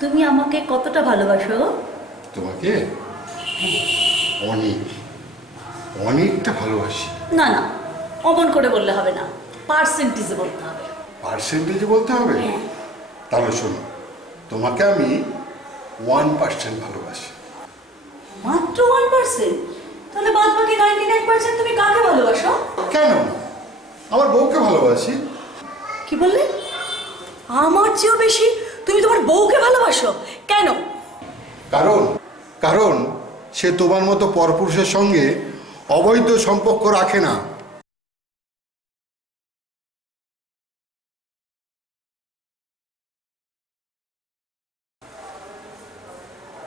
তুমি আমাকে কতটা ভালোবাসো গো? তোমাকে অনেক অনেকটা ভালোবাসি। না না, অমন করে বললে হবে না, পার্সেন্টেজে বলতে হবে। পার্সেন্টেজে বলতে হবে? হ্যাঁ। তাহলে শোনো, তোমাকে আমি 1% ভালোবাসি। মাত্র 1%? তাহলে বাদ বাকি 99% তুমি কাকে ভালোবাসো? কেন? আমার বউকে ভালোবাসি। কি বললে? আমার চেয়েও বেশি তুমি তোমার বউকে ভালোবাসো? কেন? কারণ কারণ সে তোমার মতো পরপুরুষের সঙ্গে অবৈধ সম্পর্ক রাখে না।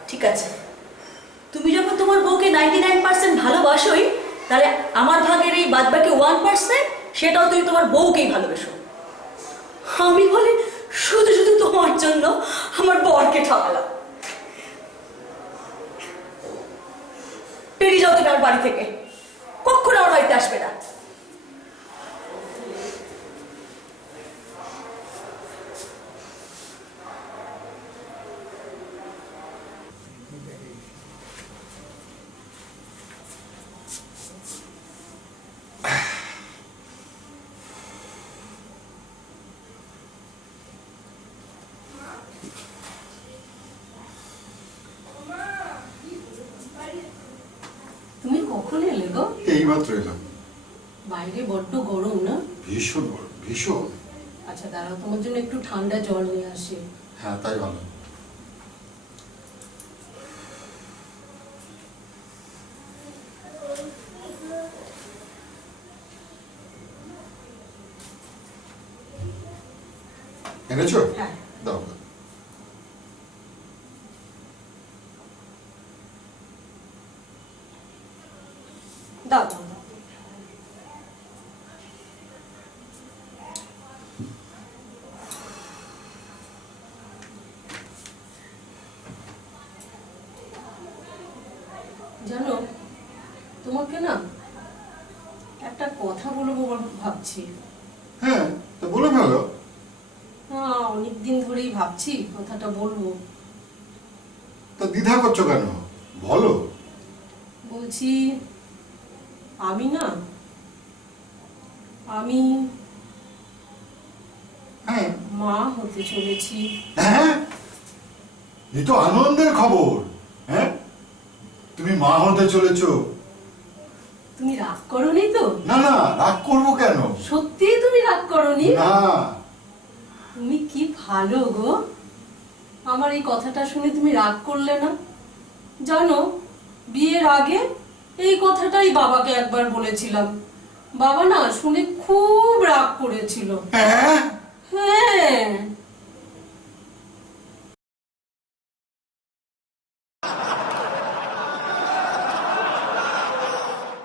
ঠিক আছে, তুমি যখন তোমার বউকে 99% ভালোবাসোই, তাহলে আমার ভাগের এই বাদ বাকি 1% সেটাও তুমি তোমার বউকেই ভালোবাসো। আমি বলি শুধু শুধু তোমার জন্য আমার বরকে ঠকালাম। বেরিয়ে যাও তুমি আমার বাড়ি থেকে, কখনো আমার বাড়িতে আসবে না। তুমি কখন এলে গো? এইমাত্র এলাম। বাইরে বড্ড গরম না? ভীষণ বড়, ভীষণ। আচ্ছা দাঁড়াও, তোমার জন্য একটু ঠান্ডা জল নিয়ে আসি। হ্যাঁ, তাই ভালো। এনেছো? হ্যাঁ। দাও। দাও দাও দাও। জানো, তোমাকে না একটা কথা বলবো ভাবছি। হ্যাঁ, তো বলে ফেলো। হ্যাঁ, অনেকদিন ধরেই ভাবছি কথাটা বলবো। তা দ্বিধা করছো কেন? বলো। বলছি, আমি না, আমি হ্যাঁ। মা হতে চলেছি। হ্যাঁ, এই তো আনন্দের খবর। হ্যাঁ, তুমি মা হতে চলেছো। তুমি রাগ করোনি তো? না না, রাগ করবো কেন? সত্যিই তুমি রাগ করোনি? না। তুমি কি ভালো গো, আমার এই কথাটা শুনে তুমি রাগ করলে না। জানো, বিয়ের আগে এই কথাটাই বাবাকে একবার বলেছিলাম, বাবা না শুনে খুব রাগ করেছিল। হ্যাঁ,